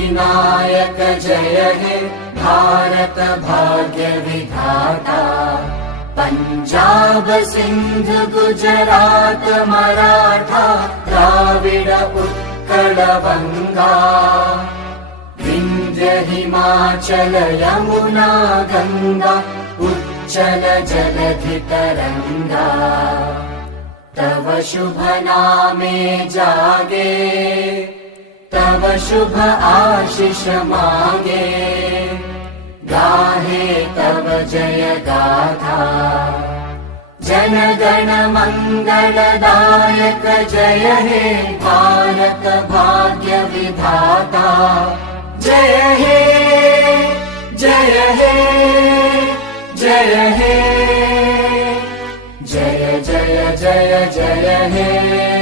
विनायक जय हे भारत भाग्य विधाता। पंजाब सिंध गुजरात मराठा द्राविड उत्कल बंगा। विंध्य हिमाचल यमुना गंगा उच्चल जलधि तरंगा। तव शुभ नामे जागे तव शुभ आशीष मांगे। गाहे तव जय गाथा जन गण मंगलदायक जय हे भारत भाग्य विधाता। जय हे जय हे जय हे जय जय जय जय हे।